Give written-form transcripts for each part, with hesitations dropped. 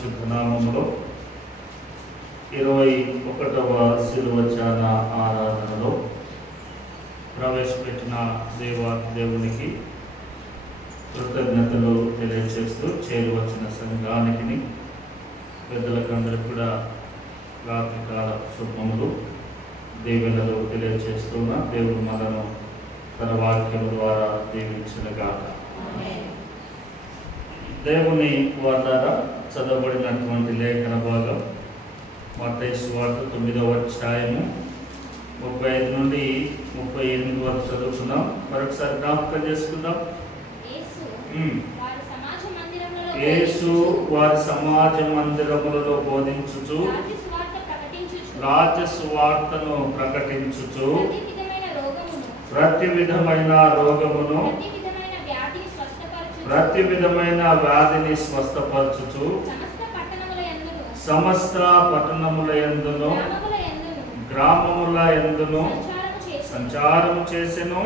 పరిశుద్ధ నామములో 21వ శిలువ ధ్యాన ఆరాధనలో ప్రవేశపెట్టిన దేవునికి కృతజ్ఞతలు తెలియజేస్తూ చేరువచ్చిన సంఘానికి పెద్దలకందరికీ కూడా రాత్రికాల శుభములు దేవుళ్ళలో తెలియజేస్తున్న దేవుడు మనను తన వాక్యం ద్వారా దీవించునుగాక. దేవుని వార్తారా చదవబడినటువంటి లేఖన భాగం మత్తయి సువార్త 9వ అధ్యాయము 35 నుండి 38 వరకు చదువుకుందాం. మరొకసారి జ్ఞాపకం చేసుకుందాం. యేసు వారి సమాజ మందిరములలో బోధించుచు రాజ్య సువార్తను ప్రకటించుచు ప్రతి విధమైన రోగమును ప్రతి విధమైన వ్యాధిని స్వస్థపరచుచు సమస్త పట్టణముల యందును గ్రామముల యందును సంచారము చేసెను.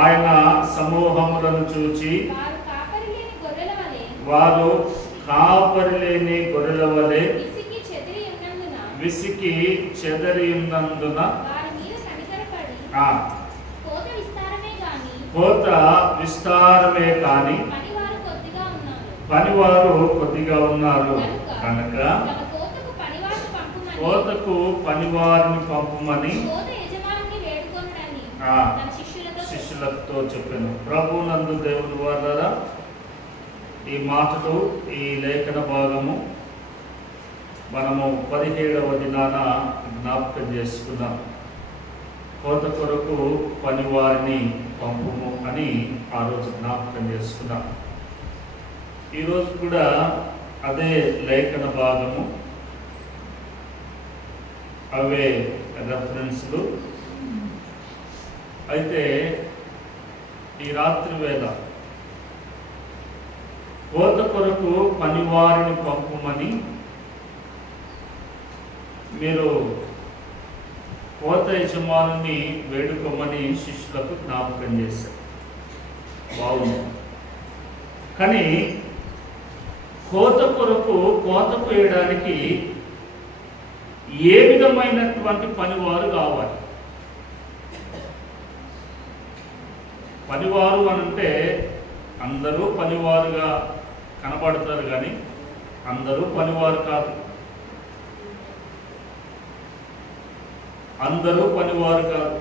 ఆయన సమూహములను చూచి వారు కాపరి లేని గొర్రెల వలె విసికి చెదరి ఉన్నందున కోత విస్తారమే కాని పనివారు కొద్దిగా ఉన్నారు కనుక కోతకు పనివారిని పంపమని శిష్యులతో చెప్పాను. ప్రభునందు దేవుని వారలారా, ఈ మాటలు ఈ లేఖన భాగము మనము 17వ దినాన జ్ఞాపకం చేసుకున్నాం. కోత కొరకు పనివారిని పంపుము అని ఆ రోజు జ్ఞాపకం చేసుకున్నాం. ఈరోజు కూడా అదే లేఖన భాగము, అవే రెఫరెన్స్లు. అయితే ఈ రాత్రి వేళ కోత కొరకు పనివారిని పంపుమని మీరు కోత యజమానుని వేడుకోమని శిష్యులకు జ్ఞాపకం చేశారు. బాగుంది. కానీ కోత కొరకు కోత కోయడానికి ఏ విధమైనటువంటి పనివారు కావాలి? పనివారు అనంటే అందరూ పనివారుగా కనబడతారు, కానీ అందరూ పనివారు కాదు. అందరూ పనివారు కాదు.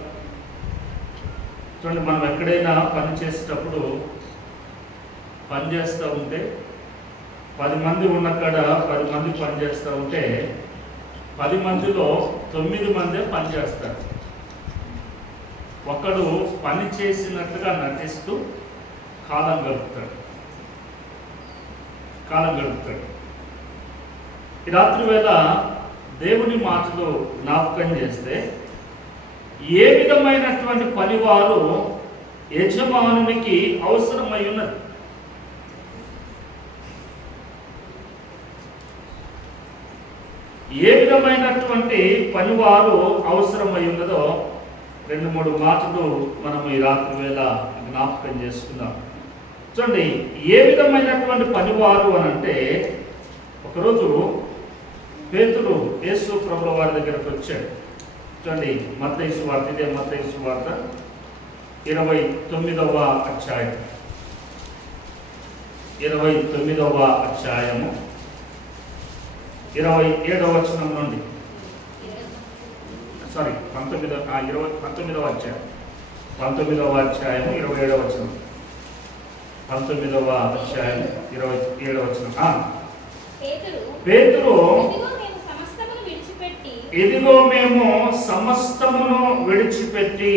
చూడండి, మనం ఎక్కడైనా పని చేసేటప్పుడు పని చేస్తూ ఉంటే 10 మంది ఉన్న కాడ 10 మంది పని చేస్తూ ఉంటే 10 మందిలో 9 మందే పని చేస్తారు. ఒకడు పని చేసినట్లుగా నటిస్తూ కాలం గడుపుతాడు. ఈ రాత్రి వేళ దేవుని మాటలు జ్ఞాపకం చేస్తే ఏ విధమైనటువంటి పనివారు యజమానునికి అవసరమై ఉన్నది? ఏ విధమైనటువంటి పనివారు అవసరమై ఉన్నదో 2-3 మాటలు మనం ఈ రాత్రి వేళ జ్ఞాపకం చేసుకుందాం. చూడండి, ఏ విధమైనటువంటి పనివారు అనంటే, ఒకరోజు పేతురు యేసు ప్రభుల వారి దగ్గరకు వచ్చాడు. చూడండి, మత్తయి సువార్త, ఇదే మత్తయి సువార్త 29వ అధ్యాయం 29వ అధ్యాయము 27వ వచనం నుండి 19వ అధ్యాయం 27వ వచనం 19వ అధ్యాయం 27వ వచనం. పేతురు, ఇదిగో మేము సమస్తమును విడిచిపెట్టి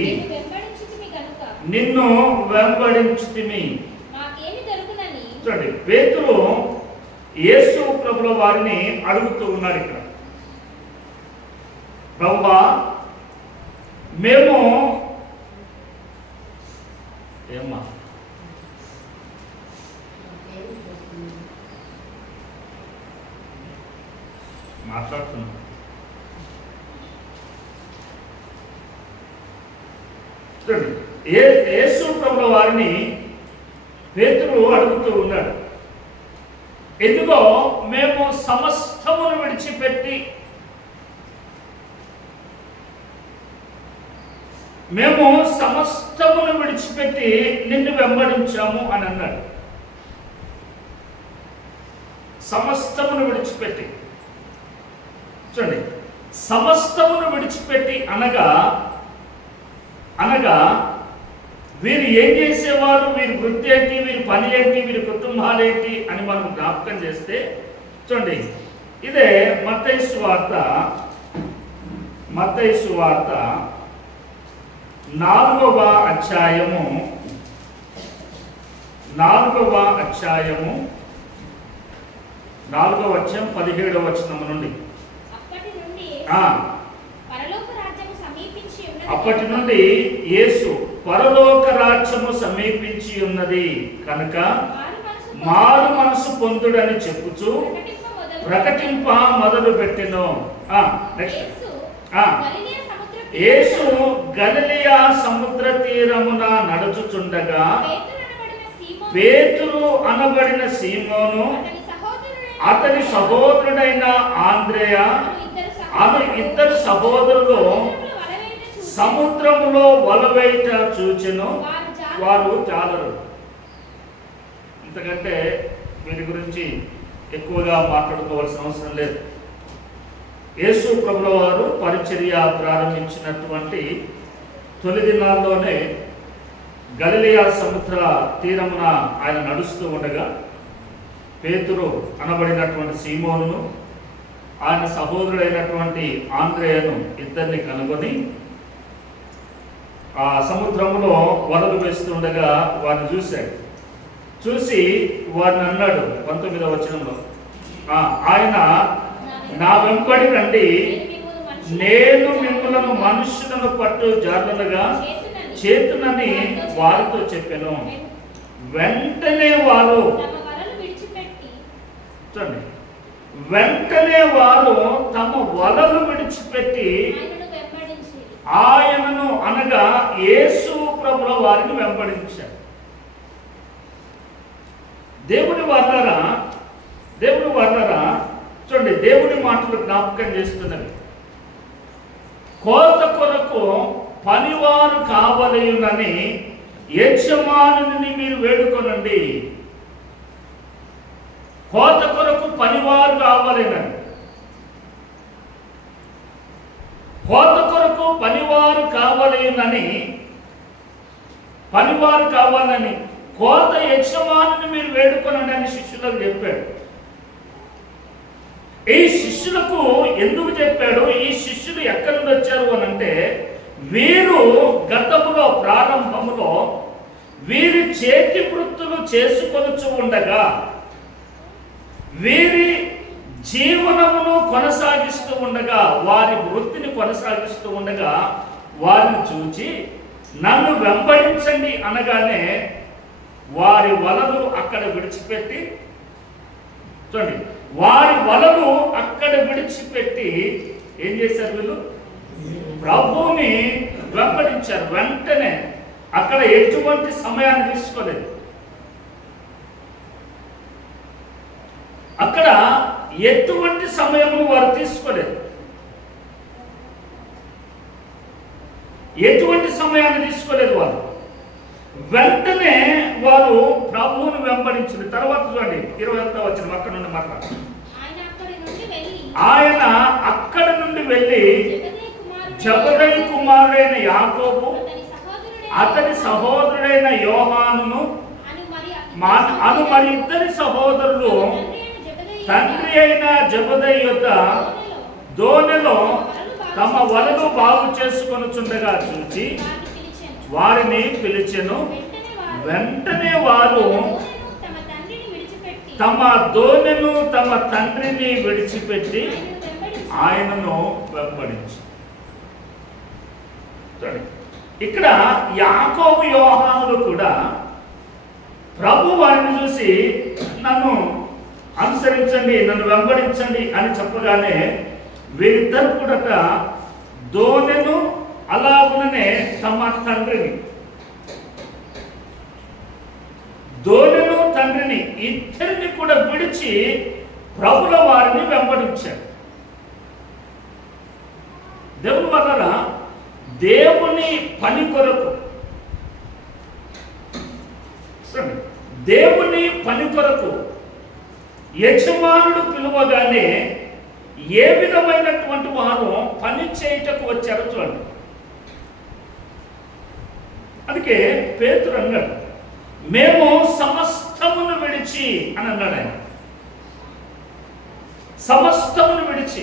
నిన్ను వెంబడించుతిమి. చూడండి, పేతురు యేసు ప్రభుల వారిని అడుగుతూ ఉన్నాడు. ఇక్కడ, ప్రభువా, మేము ఏమ్మా మాట్లాడుతున్నాం. యేసు ప్రభుల వారిని పేతురు అడుగుతూ ఉన్నాడు. ఇదిగో మేము సమస్తమును విడిచిపెట్టి నిన్ను వెంబడించాము అని అన్నాడు. సమస్తమును విడిచిపెట్టి, చూడండి, సమస్తమును విడిచిపెట్టి అనగా వీరు ఏం చేసేవారు, వీరి వృత్తి ఏంటి, వీరి పని ఏంటి, వీరి కుటుంబాలు ఏంటి అని మనం జ్ఞాపకం చేస్తే చూడండి, ఇదే మత్తయి సువార్త 4వ అధ్యాయము 17వ వచనం నుండి. అప్పటి నుండి యేసు పరలోక రాజ్యము సమీపించి ఉన్నది కనుక మారు మనసు పొందుడని చెప్పుచు ప్రకటింప మొదలు పెట్టెను. యేసు గలిలయ సముద్ర తీరమున నడుచుచుండగా పేతురు అనబడిన సీమోను, అతని సహోదరుడైన ఆంద్రేయ అను ఇద్దరు సహోదరులు సముద్రములో వలవేట చూచెను. వారు జాలరు. ఇంతకంటే వీరి గురించి ఎక్కువగా మాట్లాడుకోవాల్సిన అవసరం లేదు. యేసు ప్రభుల వారు పరిచర్య ప్రారంభించినటువంటి తొలి దినాల్లోనే గలిలయ సముద్ర తీరమున ఆయన నడుస్తూ ఉండగా పేతురు అనబడినటువంటి సీమోనును, ఆయన సహోదరుడైనటువంటి ఆంద్రేయను ఇద్దరిని కనుగొని ఆ సముద్రంలో వలలు వేస్తుండగా వారిని చూసి వారిని అన్నాడు 19వ వచనంలో, ఆయన నా వెంబడి రండి, నేను మిమ్మల్ని మనుషులను పట్టు జాగ్రత్తగా చేతునని వారితో చెప్పాను. వెంటనే వారు తమ వలలు విడిచిపెట్టి ఆయనను అనగా యేసు ప్రభుల వారిని వెంబడించారు. దేవుని వర్ణరా చూడండి, దేవుని మాటలు జ్ఞాపకం చేస్తున్నవి. కోత కొరకు పనివారు కావలయునని యజమానుని మీరు వేడుకొనండి. కోత కొరకు పనివారు కావాలనని, కోత కొరకు పనివారు కావాలని కోత యజమానుని మీరు వేడుకొనండి అని శిష్యులకు చెప్పాడు. ఈ శిష్యులకు ఎందుకు చెప్పాడు? ఈ శిష్యులు ఎక్కడి నుండి వచ్చారు అని అంటే, వీరు గతములో ప్రారంభములో వీరి చేతి వృత్తులు చేసుకొనుచు ఉండగా, వీరి జీవనమును కొనసాగిస్తూ ఉండగా, వారి వృత్తిని కొనసాగిస్తూ ఉండగా వారిని చూచి నన్ను వెంబడించండి అనగానే వారి వలలు అక్కడ విడిచిపెట్టి, చూడండి, వారి వలలు అక్కడ విడిచిపెట్టి ఏం చేశారు? వీళ్ళు ప్రభువుని వెంబడించారు. వెంటనే అక్కడ ఎటువంటి సమయాన్ని తీసుకోలేదు. అక్కడ ఎటువంటి సమయమును వారు తీసుకోలేదు. ఎటువంటి సమయాన్ని తీసుకోలేదు వారు. వెంటనే వారు ప్రభువును వెంబడించిన తర్వాత చూడండి 21వ వచనం అక్కడ నుండి మాట్లాడు. ఆయన అక్కడ నుండి వెళ్ళి జబదయి కుమారుడైన యాకోబు, అతని సహోదరుడైన యోహానును అను మరి ఇద్దరి సహోదరులు తండ్రి అయిన జబదయి యొద్ద దోణిలో తమ వలలు బాగు చేసుకొనుచుండగా చూచి వారిని పిలిచెను. వెంటనే వారు తమ దోణిను తమ తండ్రిని విడిచిపెట్టి ఆయనను వెంబడించి. ఇక్కడ యాకోబు యోహానులు కూడా ప్రభు వారిని చూసి నన్ను అనుసరించండి, నన్ను వెంబడించండి అని చెప్పగానే వీరిద్దరు కూడా దోణెను అలాగుననే తమ తండ్రిని, దోణెను తండ్రిని ఇద్దరిని కూడా విడిచి ప్రభుల వారిని వెంబడించాడు. దేవుని వలన దేవుని పని కొరకు, దేవుని పని కొరకు యజమానుడు పిలువగానే ఏ విధమైనటువంటి వారు పని చేయుటకు వచ్చారో చూడండి. అందుకే పేతురు అన్నాడు, మేము సమస్తమును విడిచి అని అన్నాడు ఆయన. సమస్తమును విడిచి,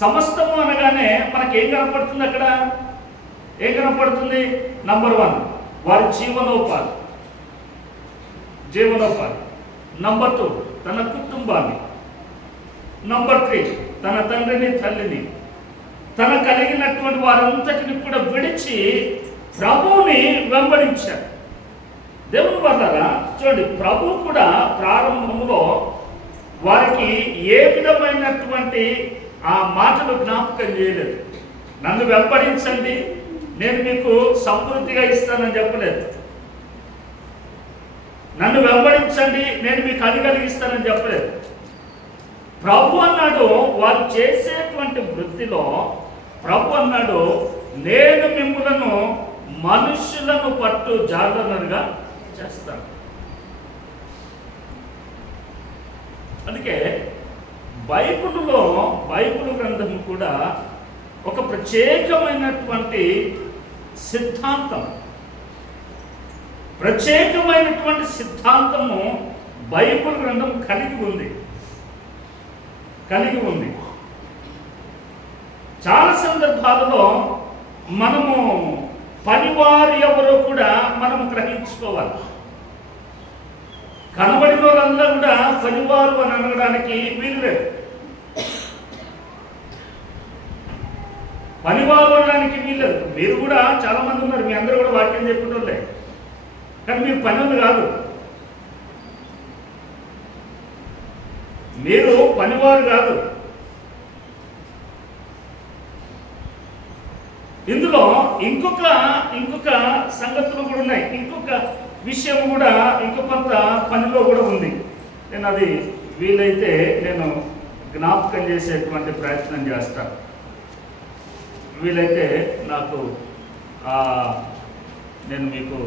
సమస్తము అనగానే మనకేం కనపడుతుంది? అక్కడ ఏం కనపడుతుంది? నంబర్ 1 వారి జీవనోపాధి. నంబర్ 2 తన కుటుంబాన్ని. నంబర్ 3 తన తండ్రిని తల్లిని, తన కలిగినటువంటి వారంతటిని కూడా విడిచి ప్రభువుని వెంబడించారు. దేవుని వలన చూడండి, ప్రభు కూడా ప్రారంభంలో వారికి ఏ విధమైనటువంటి ఆ మాటలు జ్ఞాపకం చేయలేదు. నన్ను వెంబడించండి, నేను మీకు సమృద్ధిగా ఇస్తానని చెప్పలేదు. నన్ను వెంబడించండి, నేను మీకు అది కలిగిస్తానని చెప్పలేదు. ప్రభు అన్నాడు, వారు చేసేటువంటి వృత్తిలో ప్రభు అన్నాడు, నేను మిమ్ములను మనుషులను పట్టు జాగ్రత్తగా చేస్తాను. అందుకే బైబిల్ గ్రంథం కూడా ఒక ప్రత్యేకమైనటువంటి సిద్ధాంతము బైబిల్ గ్రంథం కలిగి ఉంది. చాలా సందర్భాలలో మనము పనివారు ఎవరో కూడా మనము గ్రహించుకోవాలి. కనబడిన వాళ్ళందరూ కూడా పనివారు అని అనడానికి వీలు లేదు. పనివారు అనడానికి వీల్లేదు. మీరు కూడా చాలా మంది ఉన్నారు, మీ అందరూ కూడా వాక్యం చెప్పుకుంటే, కానీ మీరు పని కాదు. మీరు పనివారు కాదు. ఇందులో ఇంకొక సంగతులు కూడా ఉన్నాయి. ఇంకొక విషయం కూడా ఇంకొంత పనిలో కూడా ఉంది. నేను అది వీలైతే నేను జ్ఞాపకం చేసేటువంటి ప్రయత్నం చేస్తాను. వీలైతే నాకు నేను మీకు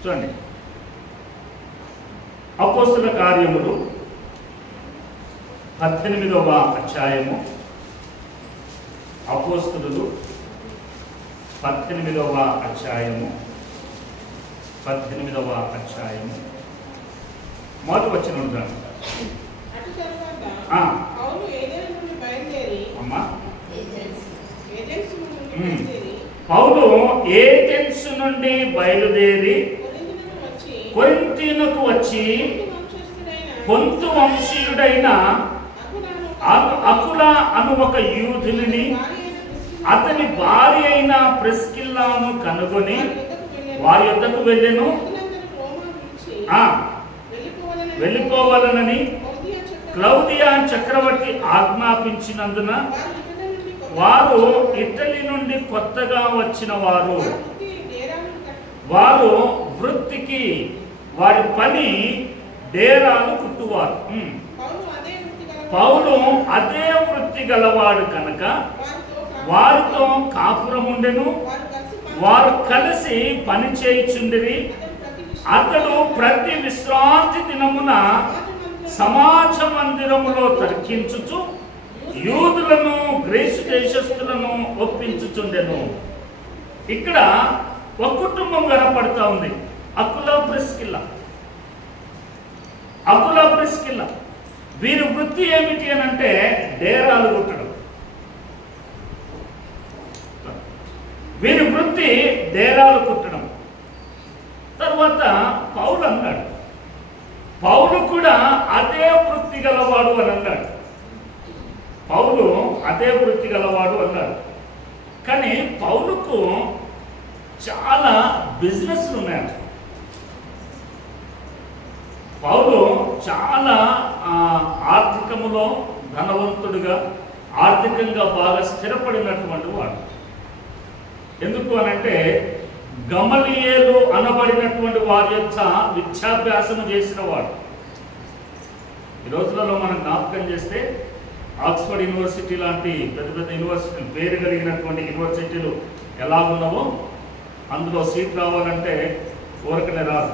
చూడండి, అపోస్తుల కార్యములు 18వ అధ్యాయము. అపోస్తులు 18వ అధ్యాయము మొదటి వచనం ఉంటాను. అమ్మా, పౌలు ఏథెన్స్ నుండి బయలుదేరి కొరింథీనుకు వచ్చి పొంతు వంశీయుడైన అకుల అను ఒక యూదుని అతని భార్య అయిన ప్రిస్కిల్లాను కనుగొని వారి యొద్దకు వెళ్ళెను. వెళ్ళిపోవాలనని క్లౌదియా చక్రవర్తి ఆజ్ఞాపించినందున వారు ఇటలీ నుండి కొత్తగా వచ్చిన వారు వృత్తికి వారి పని డేరాలు కుట్టువారు. పౌలు అదే వృత్తి గలవాడు కనుక వారితో కాపురముండెను. వారు కలిసి పని చేయుచుండిరి. అతడు ప్రతి విశ్రాంతి దినమున సమాజ మందిరములో తర్కించుచు యూదులను గ్రీసు దేశస్థులను ఒప్పించుచుండెను. ఇక్కడ ఒక కుటుంబం కనపడుతూ ఉంది, అకుల ప్రిస్కిల్లా. వీరి వృత్తి ఏమిటి అని అంటే డేరాలు కుట్టడం. వీరి వృత్తి డేరాలు కుట్టడం. తర్వాత పౌలు అన్నాడు, పౌలు కూడా అదే వృత్తి గలవాడు అని అన్నాడు. కానీ పౌలుకు చాలా బిజినెస్లు ఉన్నాయి. పౌలు చాలా ఆర్థికములో ధనవంతుడిగా, ఆర్థికంగా బాగా స్థిరపడినటువంటి వాడు. ఎందుకు అనంటే గమలీయేలు అనబడినటువంటి వారి యొక్క విద్యాభ్యాసం చేసిన వాడు. ఈ రోజులలో మనం జ్ఞాపకం చేస్తే ఆక్స్ఫర్డ్ యూనివర్సిటీ లాంటి పెద్ద పెద్ద యూనివర్సిటీలు, పేరు కలిగినటువంటి యూనివర్సిటీలు ఎలాగున్నావో అందులో సీట్ రావాలంటే ఊరకనే రాదు,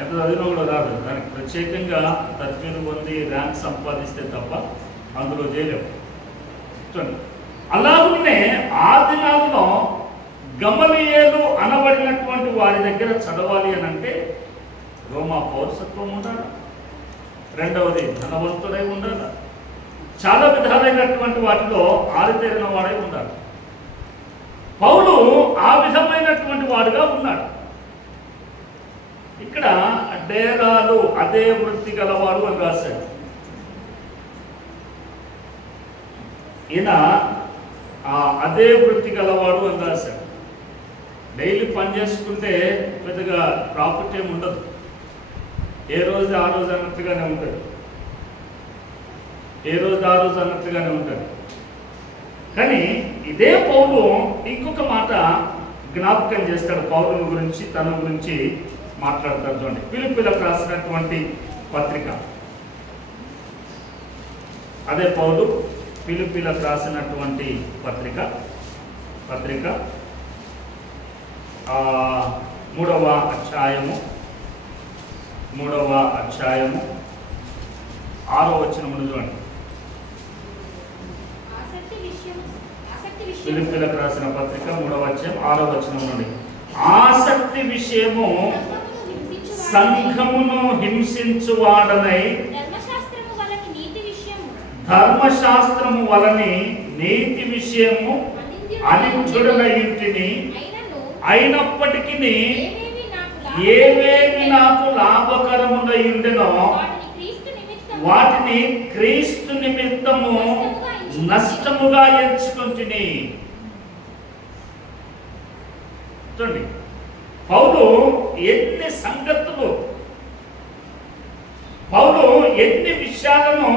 ఎంత చదివినా కూడా రాదు. దానికి ప్రత్యేకంగా తర్ఫీదు పొంది ర్యాంక్ సంపాదిస్తే తప్ప అందులో చేయలేము. అలాగనే ఆ దినాల్లో గమలీయేలు అనబడినటువంటి వారి దగ్గర చదవాలి అని అంటే రోమా పౌరసత్వం ఉండాలి, రెండవది ధనవంతుడై ఉండాలి, చాలా విధాలైనటువంటి వాటిలో ఆరితేరిన వాడై ఉండాలి. పౌలు ఆ విధమైనటువంటి వాడుగా ఉన్నాడు. ఇక్కడ డేరాలు అదే వృత్తి గలవాడు అని రాశాడు. ఈయన అదే వృత్తి గలవాడు అని రాశాడు. డైలీ పని చేసుకుంటే పెద్దగా ప్రాఫిట్ ఏమి ఉండదు, ఏ రోజు ఆ రోజు అన్నట్టుగానే ఉంటుంది, ఏ రోజు ఆ రోజు అన్నట్టుగానే ఉంటుంది. కానీ ఇదే పౌలు ఇంకొక మాట జ్ఞాపకం చేస్తాడు. పౌలుని గురించి, తన గురించి మాట్లాడతారు. చూడండి, ఫిలిప్పీలకు రాసినటువంటి పత్రిక, అదే పౌలు ఫిలిప్పీలకు రాసినటువంటి పత్రిక 3వ అధ్యాయము 6వ వచనం చూడండి. ఫిలిప్పీలకు రాసిన పత్రిక 3వ అధ్యాయం 6వ వచనం నుండి, ఆసక్తి విషయము సంఘమును హింసించువాడనై ధర్మశాస్త్రము వలని నీతి విషయము అనించుడనయుంటిని, అయినప్పటికీ ఏవేవి నాకు లాభకరములై ఉండెనో వాటిని క్రీస్తు నిమిత్తము నష్టముగా ఎంచుకుంటుని. చూడండి, పౌలు ఎన్ని సంగతులు, పౌలు ఎన్ని విషయాలను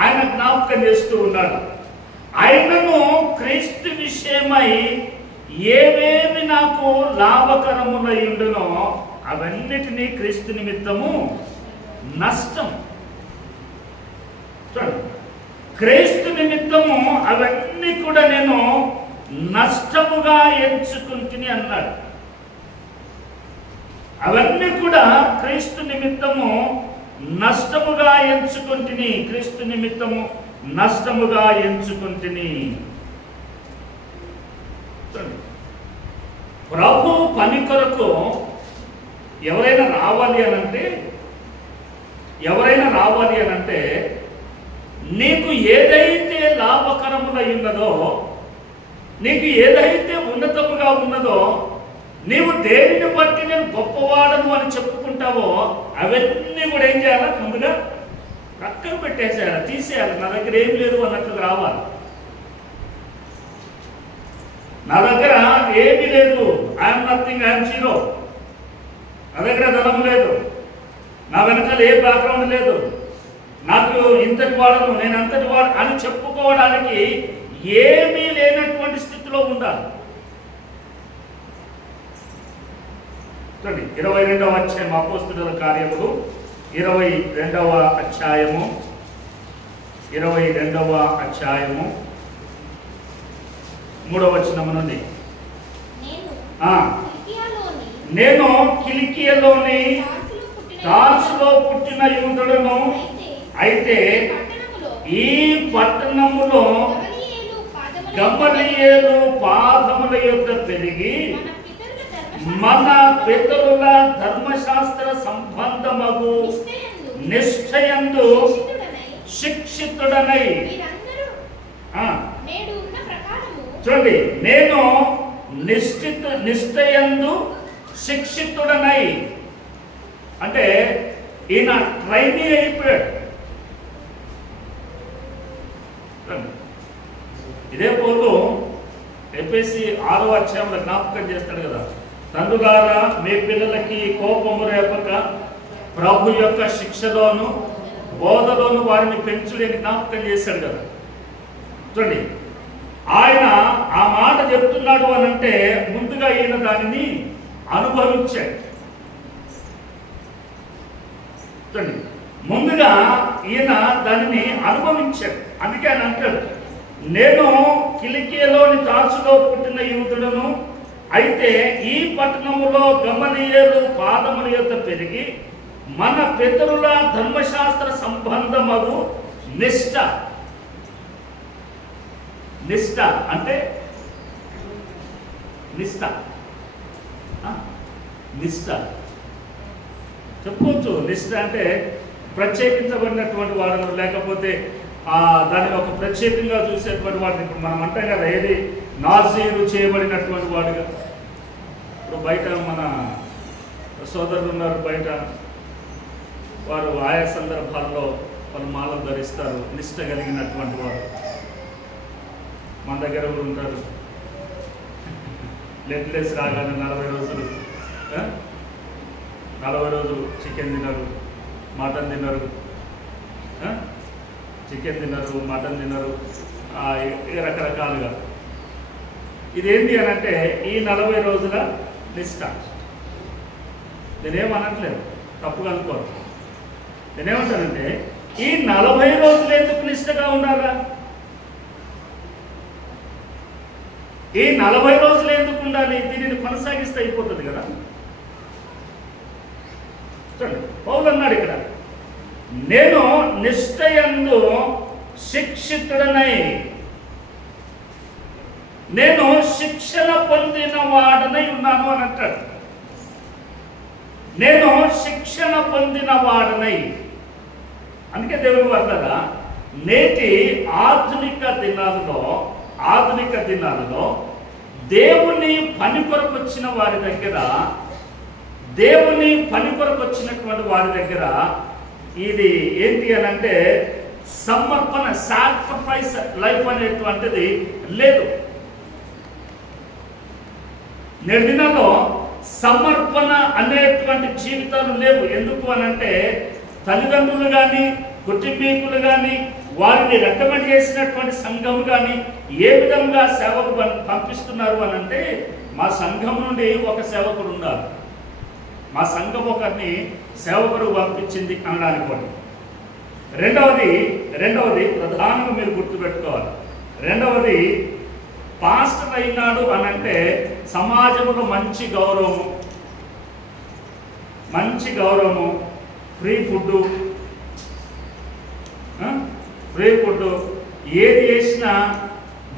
ఆయన జ్ఞాపకం చేస్తూ ఉన్నాడు. ఆయనను క్రీస్తు విషయమై ఏవేవి నాకు లాభకరములై ఉండునో అవన్నిటినీ క్రీస్తు నిమిత్తము నష్టం. చూడండి, క్రీస్తు నిమిత్తము అవన్నీ కూడా నేను నష్టముగా ఎంచుకుంటుని అన్నాడు. అవన్నీ కూడా క్రీస్తు నిమిత్తము నష్టముగా ఎంచుకుంటుని, క్రీస్తు నిమిత్తము నష్టముగా ఎంచుకుంటుని. ప్రభు పని కొరకు ఎవరైనా రావాలి అనంటే నీకు ఏదైతే లాభకరములై ఉన్నదో, నీకు ఏదైతే ఉన్నతముగా ఉన్నదో, నీవు దేనిని బట్టి నేను గొప్పవాడను అని చెప్పుకుంటావో అవన్నీ కూడా ఏం చేయాలి? ముందుగా పక్కన పెట్టేసేయాలి, తీసేయాలి. నా దగ్గర ఏం లేదు అన్నట్లు రావాలి. నా దగ్గర ఏమీ లేదు, ఐఎమ్ నథింగ్, ఐఎమ్ జీరో. నా దగ్గర ధనం లేదు, నా వెనకాల ఏ బ్యాక్గ్రౌండ్ లేదు, నాకు ఇంతటి వాడను, నేను అంతటి వాడు అని చెప్పుకోవడానికి ఏమీ లేనటువంటి స్థితిలో ఉండాలి. చూడండి, 22వ అధ్యాయం అపోస్తలుల కార్యములు 22వ అధ్యాయము 3వ వచనం నుండి, నేను కిలికియలోని తార్సులో పుట్టిన యూదుడను, అయితే ఈ పట్టణములో గమలీయేలు పాదముల యొద్ద పెరిగి మన పితరుల ధర్మశాస్త్ర సంబంధమగు నిష్ఠయందు శిక్షితుడనై. చూడండి, నేను నిష్ఠయందు శిక్షితుడనై అంటే ఈయన ట్రైనీ అయిపోయాడు. ఇదే పోలు ఎఫెసీ 6వ అధ్యాయంలో జ్ఞాపకం చేస్తాడు కదా, తండ్రులారా మీ పిల్లలకి కోపము రేపక ప్రభు యొక్క శిక్షలోను బోధలోను వారిని పెంచుడని జ్ఞాపకం చేశాడు కదా. చూడండి, ఆయన ఆ మాట చెప్తున్నాడు అని అంటే ముందుగా ఈయన దానిని అనుభవించాడు. ముందుగా ఈయన దానిని అనుభవించాడు. అందుకే ఆయన అంటాడు, నేను కిలికియలోని తార్సులో పుట్టిన యూదుడను, అయితే ఈ పట్టణములో గమలీయేలు పాదముల యొద్ద పెరిగి మన పితరుల ధర్మశాస్త్ర సంబంధమగు నిష్ఠ అంటే నిష్ఠ చెప్పుకోవచ్చు. నిష్ఠ అంటే ప్రత్యేకించబడినటువంటి వాడను, లేకపోతే దాన్ని ఒక ప్రత్యేకంగా చూసేటువంటి వాడిని. ఇప్పుడు మనం అంటాం కదా, ఏది నాజీరు చేయబడినటువంటి వాడుగా. ఇప్పుడు బయట మన సోదరులు ఉన్నారు, బయట వారు ఆయా సందర్భాల్లో వాళ్ళు మాలను ధరిస్తారు, నిష్ఠ కలిగినటువంటి వారు. మన దగ్గర కూడా ఉంటారు, లెట్లెస్ రాగానే 40 రోజులు చికెన్ తినరు, మటన్ తినరు, చికెన్ తినరు, మటన్ తినరు, రకరకాలుగా. ఇదేంటి అని అంటే ఈ 40 రోజుల నిష్ఠ. నేనేమనట్లేదు, తప్పుగా అనుకోరు. నేనేమంటానంటే ఈ 40 రోజులు ఎందుకు నిష్ఠగా ఉండాలా? ఈ 40 రోజులు ఎందుకు ఉండాలి? దీనిని కొనసాగిస్తే అయిపోతుంది కదా. చూడండి, పౌలు అన్నాడు ఇక్కడ, నేను నిష్ఠయందు శిక్షితుడనై, నేను శిక్షణ పొందిన వాడనై ఉన్నాను అని అంటాడు. నేను శిక్షణ పొందిన వాడనై. అందుకే దేవుని వల్ల నేటి ఆధునిక దినాలలో దేవుని పని కొరకు వచ్చిన వారి దగ్గర, దేవుని పని కొరకు వచ్చినటువంటి వారి దగ్గర ఇది ఏంటి అని అంటే సమర్పణ, సాక్రిఫైస్ లైఫ్ అనేటువంటిది లేదు. నేటి దినాల్లో సమర్పణ అనేటువంటి జీవితాలు లేవు. ఎందుకు అని అంటే తల్లిదండ్రులు కానీ, కుటుంబీకులు కానీ, వారిని రికమెండ్ చేసినటువంటి సంఘం కానీ ఏ విధంగా సేవకు పంపిస్తున్నారు అని అంటే, మా సంఘం నుండి ఒక సేవకుడు ఉండాలి, మా సంఘం ఒకరిని సేవకుడు పంపించింది అనడానికి ఒకటి. రెండవది ప్రధానంగా మీరు గుర్తుపెట్టుకోవాలి. రెండవది, పాస్టర్ అయినాడు అని అంటే సమాజంలో మంచి గౌరవము, ఫ్రీ ఫుడ్, ఏది చేసినా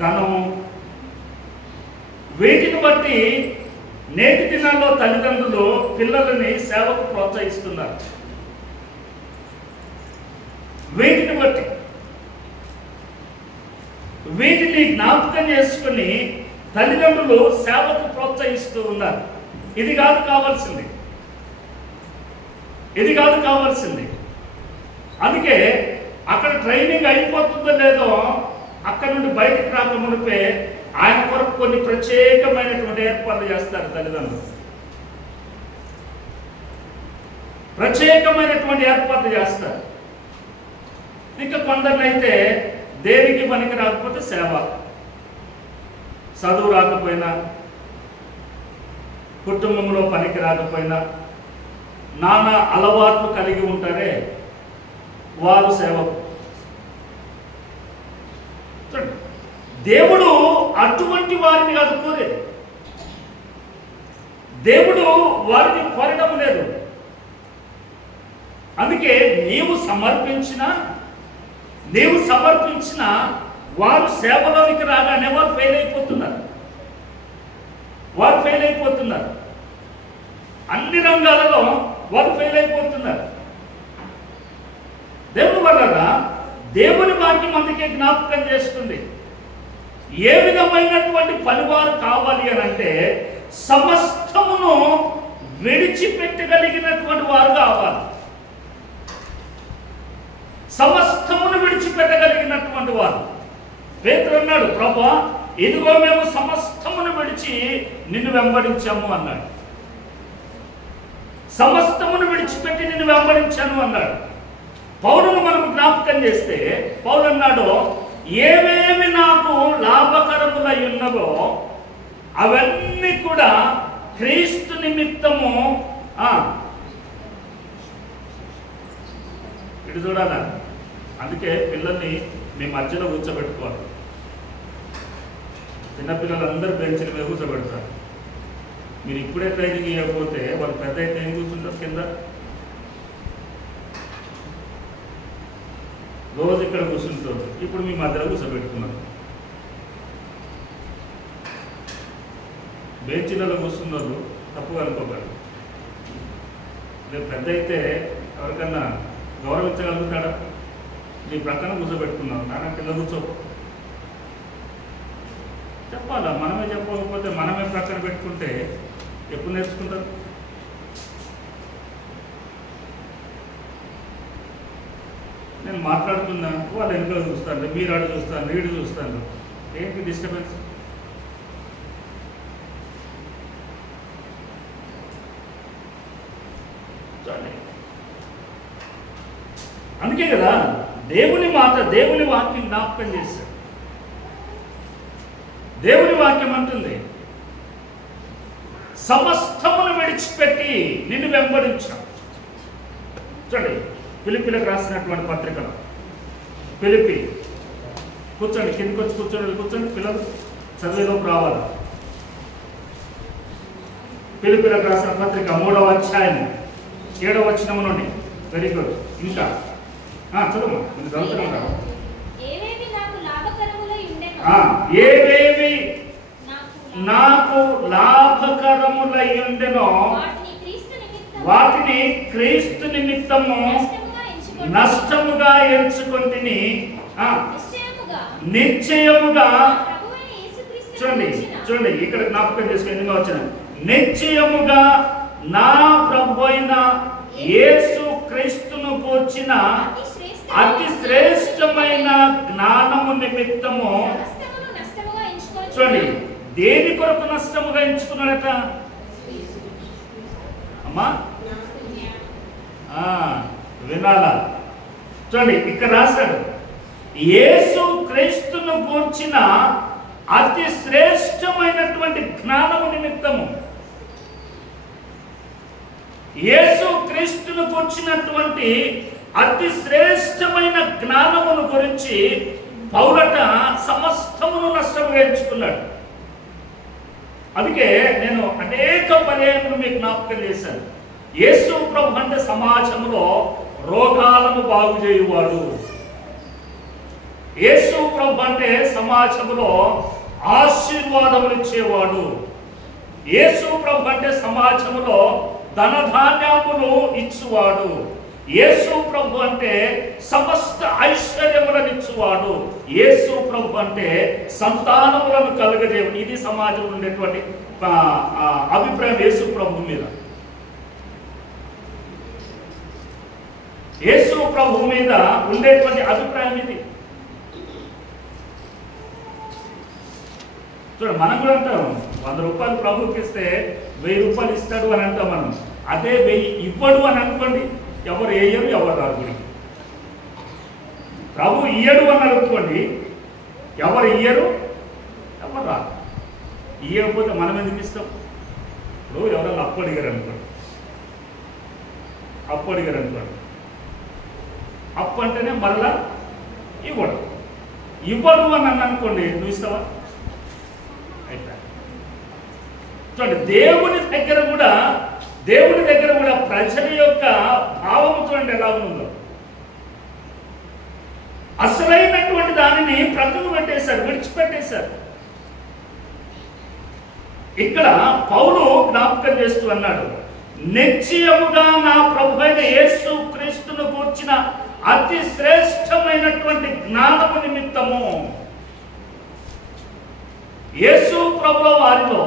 ధనము. వీటిని బట్టి నేటి దినాల్లో తల్లిదండ్రులు పిల్లలని సేవకు ప్రోత్సహిస్తున్నారు. వీటిని జ్ఞాపకం చేసుకుని తల్లిదండ్రులు సేవకు ప్రోత్సహిస్తూ ఉన్నారు. ఇది కాదు కావాల్సింది. అందుకే అక్కడ ట్రైనింగ్ అయిపోతుందో లేదో, అక్కడ నుండి బయటికి రాక మునిపే ఆయన కొరకు కొన్ని ప్రత్యేకమైనటువంటి ఏర్పాట్లు చేస్తారు తల్లిదండ్రులు. ప్రత్యేకమైనటువంటి ఏర్పాట్లు చేస్తారు. ఇంకా కొందరినైతే దేనికి పనికి రాకపోతే సేవ, చదువు రాకపోయినా, కుటుంబంలో పనికి రాకపోయినా, నానా అలవాట్లు కలిగి ఉంటారే వారు సేవకు. దేవుడు అటువంటి వారిని కాదు కోరేది. దేవుడు వారిని కోరడం లేదు. అందుకే నీవు సమర్పించిన వారు సేవలోనికి రాగానే వారు ఫెయిల్ అయిపోతున్నారు. అన్ని రంగాలలో వారు ఫెయిల్ అయిపోతున్నారు. దేవుని వల్ల దేవుని వాక్యం అందుకే జ్ఞాపకం చేస్తుంది. ఏ విధమైనటువంటి పనివారు కావాలి అని అంటే సమస్తమును విడిచిపెట్టగలిగినటువంటి వారు కావాలి. సమస్తమును విడిచిపెట్టగలిగినటువంటి వారు. పేతురు అన్నాడు, ప్రభువా, ఇదిగో మేము సమస్తమును విడిచి నిన్ను వెంబడించాము అన్నాడు. సమస్తమును విడిచిపెట్టి నిన్ను వెంబడించాను అన్నాడు. పౌలును మనం జ్ఞాపకం చేస్తే పౌలు అన్నాడు, ఏవేవి నాకు లాభకరములై ఉన్నవో అవన్నీ కూడా క్రీస్తు నిమిత్తము ఇటు చూడాలా. అందుకే పిల్లల్ని మీ మధ్యలో కూర్చోబెట్టుకోవాలి. చిన్నపిల్లలందరూ బెంచ్ల మీద కూర్చోబెడతారు. మీరు ఇప్పుడే ట్రైనింగ్ ఇవ్వకపోతే వాళ్ళు పెద్ద అయితే ఏం కూర్చుంటారు కింద. రోజు ఇక్కడ కూర్చుంటారు, ఇప్పుడు మీ మధ్యలో కూర్చోబెట్టుకున్నారు. బెంచీలలో కూర్చున్నారు తప్పుగా అనుకోకండి. రేపు పెద్ద అయితే ఎవరికన్నా గౌరవించగలుగుతాడా? నీ ప్రక్కన కూర్చోబెట్టుకున్నావు, నాన్న కింద కూర్చో చెప్పాలా. మనమే చెప్పకపోతే మనమే ప్రక్కన పెట్టుకుంటే ఎప్పుడు నేర్చుకుంటారు? నేను మాట్లాడుతున్నా, వాళ్ళు వెనుకలు చూస్తాను, మీరు అడు చూస్తాను, వీడు చూస్తాను. ఏంటి డిస్టర్బెన్స్? అందుకే కదా దేవుని మాట, దేవుని వాక్యం జ్ఞాపకం చేశాడు. దేవుని వాక్యం అంటుంది, సమస్తమును విడిచిపెట్టి నిన్ను వెంబడించాం. చూడండి, ఫిలిప్పీలకు రాసినటువంటి పత్రికలో, ఫిలిప్పీ కూర్చోండి, కిందకి వచ్చి కూర్చోండి పిల్లలు చదివేలోపు రావాలి. ఫిలిప్పీలకు రాసిన పత్రిక 3వ అధ్యాయం 7వ వచనం నుండి. Very good. ఇంకా చదువు, చదువుతూనే ఉన్నారు. ఏవేవి నాకు లాభకరములై ఉండెనో వాటిని క్రీస్తు నిమిత్తము నష్టముగా ఎంచుకొంటిని. నిశ్చయముగా చూడండి ఇక్కడ జ్ఞాపకం చేసుకుని వచ్చిన నిశ్చయముగా నా ప్రభు అయిన యేసు క్రీస్తును కూర్చిన అతి శ్రేష్టమైన జ్ఞానము నిమిత్తము. చూడండి, దేని కొరకు నష్టముగా ఎంచుకున్నాడట అమ్మా? వినాలా? చూడండి, ఇక్కడ రాశాడు, యేసు క్రీస్తును కూర్చిన అతి శ్రేష్టమైనటువంటి జ్ఞానము నిమిత్తము. యేసు క్రీస్తును కూర్చినటువంటి అతి శ్రేష్టమైన జ్ఞానమును గురించి పౌలట సమస్తమును నష్టముగా ఎంచుకున్నాడు. అందుకే నేను అనేక పర్యాయములు మీకు జ్ఞాపకం చేశాను. యేసు ప్రభు అంటే సమాజంలో రోగాలను బాగు చేయువాడు. యేసు ప్రభు అంటే సమాజంలో ఆశీర్వాదములు ఇచ్చేవాడు. యేసు ప్రభు అంటే సమాజంలో ధనధాన్యములు ఇచ్చువాడు. యేసు ప్రభు అంటే సమస్త ఐశ్వర్యములను ఇచ్చువాడు. యేసు ప్రభు అంటే సంతానములను కలుగజేయుడు. ఇది సమాజంలో ఉండేటువంటి అభిప్రాయం యేసు ప్రభు మీద. యేసు ప్రభు మీద ఉండేటువంటి అభిప్రాయం ఇది. చూడండి, మనం కూడా అంటాం 100 రూపాయలు ప్రభుకి ఇస్తే 1000 రూపాయలు ఇస్తాడు అని అంటాం మనం. అదే 1000 ఇవ్వడు అని అనుకోండి, ఎవరు వేయరు, ఎవరు రాదు. ప్రభు ఇయ్యడు అని అనుకోండి, ఎవరు ఇయ్యరు, ఎవరు రాదు. ఇయ్యకపోతే మనం ఎందుకు ఇస్తాం? ఇప్పుడు ఎవరన్నా అప్పు అడిగారు అనుకోండి, అప్పు అంటేనే మరలా ఇవ్వడు. ఇవ్వడు అని అనుకోండి, నువ్వు ఇస్తావా? అయితే చూడండి, దేవుని దగ్గర కూడా ప్రజల యొక్క భావం చూడండి ఎలా ఉందో. అసలైనటువంటి దానిని ప్రక్కకు పెట్టేశారు, విడిచిపెట్టేశారు. ఇక్కడ పౌలు జ్ఞాపకం చేస్తూ అన్నాడు, నిశ్చయముగా నా ప్రభు అయిన యేసు క్రీస్తును గూర్చిన అతి శ్రేష్టమైనటువంటి జ్ఞానము నిమిత్తము. యేసు ప్రభుల వారిలో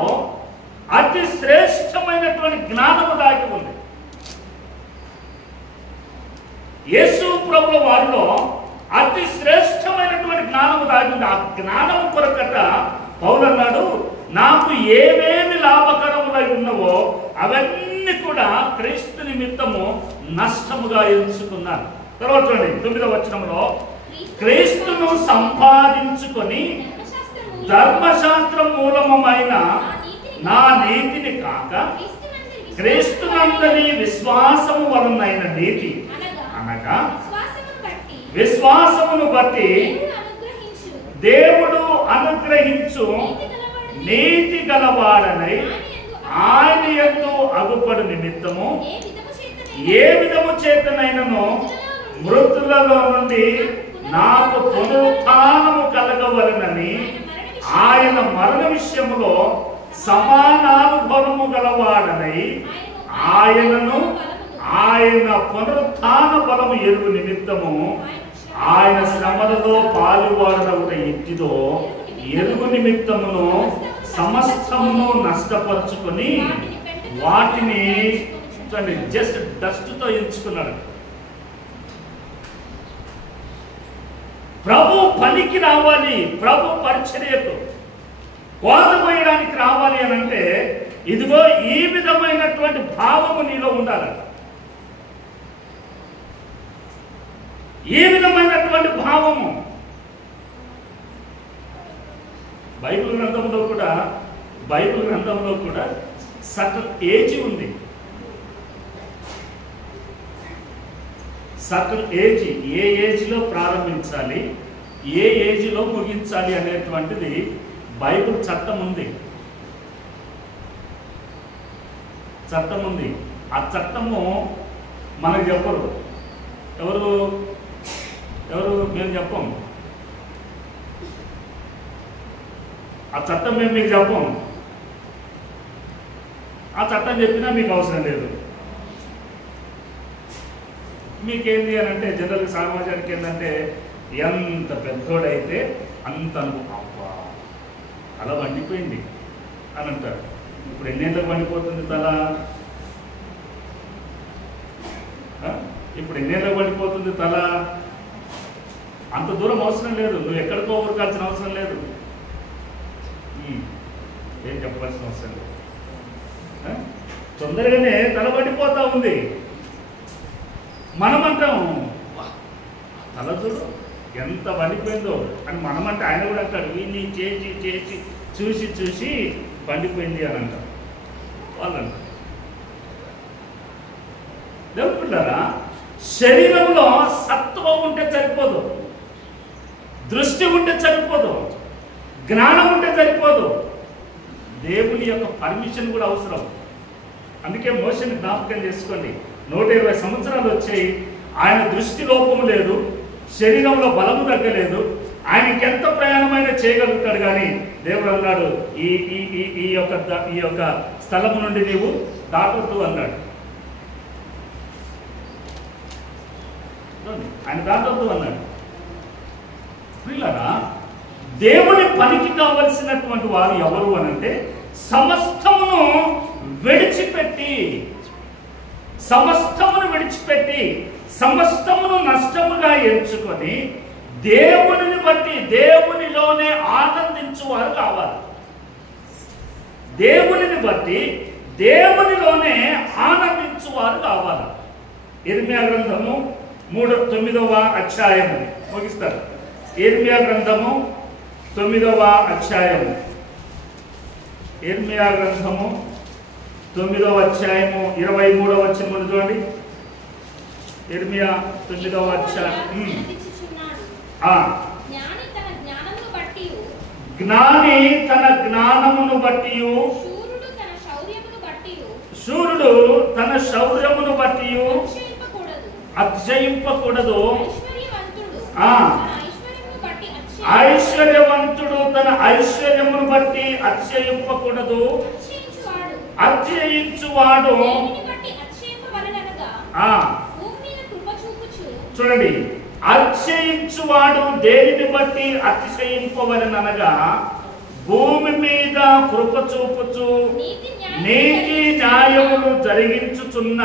అతి శ్రేష్టమైనటువంటి జ్ఞానము దాగి ఉంది. యేసు ప్రభుల వారిలో అతి శ్రేష్టమైనటువంటి జ్ఞానము దాగి ఉంది. ఆ జ్ఞానము కొరకట పౌలు అన్నాడు, నాకు ఏవేమి లాభకరములై ఉన్నవో అవన్నీ కూడా క్రీస్తు నిమిత్తము నష్టముగా ఎంచుకున్నాను. తర్వాత చూడండి 9వ వచనంలో, క్రీస్తును సంపాదించుకొని ధర్మశాస్త్ర మూలమైన నా నీతిని కాక క్రీస్తునందరి విశ్వాసము వలనైన నీతి అనగా విశ్వాసమును బట్టి దేవుడు అనుగ్రహించు నీతి గలవాడనై ఆయన యందు అగుపడు నిమిత్తము ఏ విధము చేతనైనను మృతులలో నుండి నాకు పునరుత్థానము కలగవలనని ఆయన మరణ విషయములో సమానానుభవము గలవాడనై ఆయనను ఆయన పునరుత్థాన బలము ఎరుగు నిమిత్తము ఆయన శ్రమలలో పాలువాడనవుట ఎట్టిదో ఎరుగు నిమిత్తమును సమస్తమును నష్టపరుచుకొని వాటిని జస్ట్ డస్ట్తో ఎంచుకున్నాడు. ప్రభు పనికి రావాలి, ప్రభు పరిచర్యకు కోత పోయడానికి రావాలి అని అంటే ఇదిగో ఈ విధమైనటువంటి భావము నీలో ఉండాలి. ఈ విధమైనటువంటి భావము బైబిల్ గ్రంథంలో కూడా సర్టన్ ఏజ్ ఉంది. సర్టన్ ఏజ్, ఏ ఏజ్లో ప్రారంభించాలి, ఏ ఏజ్లో ముగించాలి అనేటువంటిది బైబిల్ చట్టం ఉంది. ఆ చట్టము మనకు చెప్పరు. ఎవరు మేము చెప్పం. ఆ చట్టం మేము మీకు చెప్పం. ఆ చట్టం చెప్పినా మీకు అవసరం లేదు. మీకేంది అని అంటే జనరల్గా సమాజానికి ఏంటంటే ఎంత పెద్దోడైతే అంత అబ్బా తల వండిపోయింది అని అంటారు. ఇప్పుడు ఎన్నేళ్ళకి వండిపోతుంది తల? ఇప్పుడు ఎన్నేళ్ళకి వండిపోతుంది తల? అంత దూరం అవసరం లేదు. నువ్వు ఎక్కడికో ఊరకాల్సిన అవసరం లేదు. ఏం చెప్పాల్సిన అవసరం లేదు. తొందరగానే తల వండిపోతా ఉంది. మనమంటాం తల చూడు ఎంత వండిపోయిందో అని మనమంటే ఆయన కూడా అంటాడు వీళ్ళని చేసి చేసి చూసి చూసి పండిపోయింది అని అంటారు వాళ్ళు అంటారు. దేవుడుకుంటారా? శరీరంలో సత్వం ఉంటే సరిపోదు, దృష్టి ఉంటే సరిపోదు, జ్ఞానం ఉంటే సరిపోదు, దేవుని యొక్క పర్మిషన్ కూడా అవసరం. అందుకే మోషేని జ్ఞాపకం చేసుకోండి. 120 సంవత్సరాలు వచ్చాయి, ఆయన దృష్టి లోపము లేదు, శరీరంలో బలము తగ్గలేదు, ఆయనకి ఎంత ప్రయాణమైనా చేయగలుగుతాడు. కానీ దేవుడు అన్నాడు ఈ యొక్క స్థలము నుండి నీవు దాటొద్దు అన్నాడు. ఆయన దాటొద్దు అన్నాడు. ప్రియులారా, దేవుని పనికి కావలసినటువంటి వారు ఎవరు అనంటే సమస్తమును విడిచిపెట్టి సమస్తమును నష్టముగా ఎంచుకొని దేవునిని బట్టి దేవునిలోనే ఆనందించువారు కావాలి. దేవునిని బట్టి దేవునిలోనే ఆనందించువారు కావాలి. ఇర్మియా గ్రంథము 9వ అధ్యాయము ముగిస్తారు. ఇర్మియా గ్రంథము 9వ అధ్యాయము, ఇర్మియా గ్రంథము 9వ అధ్యాయము 23వ వచనం చూడండి. ఇర్మియా 9వ అధ్యాయం. జ్ఞాని తన జ్ఞానమును బట్టి, శూరుడు తన శౌర్యమును బట్టి అతిశయింపకూడదు. ఐశ్వర్యవంతుడు తన ఐశ్వర్యమును బట్టి అతిశయింపకూడదు. అతిశయించువాడు చూడండి, అతిశయించువాడు దేనిని బట్టి అతిశయింపవలనగా భూమి మీద కృప చూపుచు నీతి న్యాయములు జరిగించుచున్న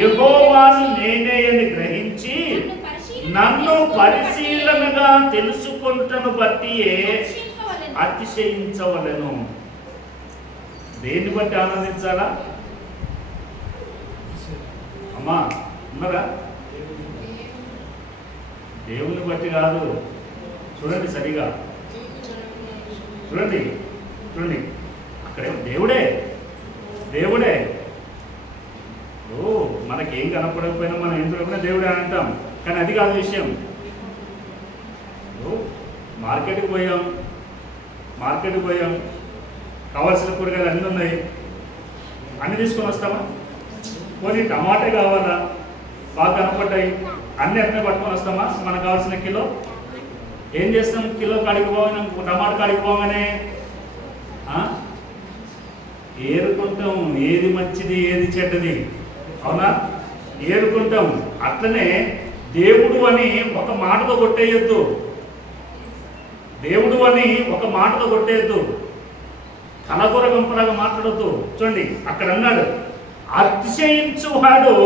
యెహోవాను నేనే అని గ్రహించి నన్ను పరిశీలనగా తెలుసుకొనుటను బట్టియే అతిశయించవలెను. దేన్ని బట్టి ఆనందించాలా? అమ్మా ఉన్నారా? దేవుని బట్టి కాదు. చూడండి సరిగా, చూడండి చూడండి, అక్కడే దేవుడే దేవుడే. మనకేం కనపడకపోయినా మనం ఏం చూడకపోయినా దేవుడే అంటాం, కానీ అది కాదు విషయం. మార్కెట్కి పోయాం, కావాల్సిన కూరగాయలు అన్నీ ఉన్నాయి, అన్నీ తీసుకొని వస్తామా? పోనీ టమాటా కావాలా, బాగా కనపడ్డాయి, అన్నీ పట్టుకొని వస్తామా? మనకు కావాల్సిన కిలో ఏం చేస్తాం? కిలో కాడికి పోయినాం, టమాటా కాడికి పోగానే ఏరుకుంటాం, ఏది మంచిది ఏది చెడ్డది, అవునా? ఏరుకుంటాం. అట్లనే దేవుడు అని ఒక మాటతో కొట్టేయొద్దు, దేవుడు అని ఒక మాటతో కొట్టేయద్దు, కలగూర గంపలాగా మాట్లాడద్దు. చూడండి అక్కడ అన్నాడు, అతిశయించువాడు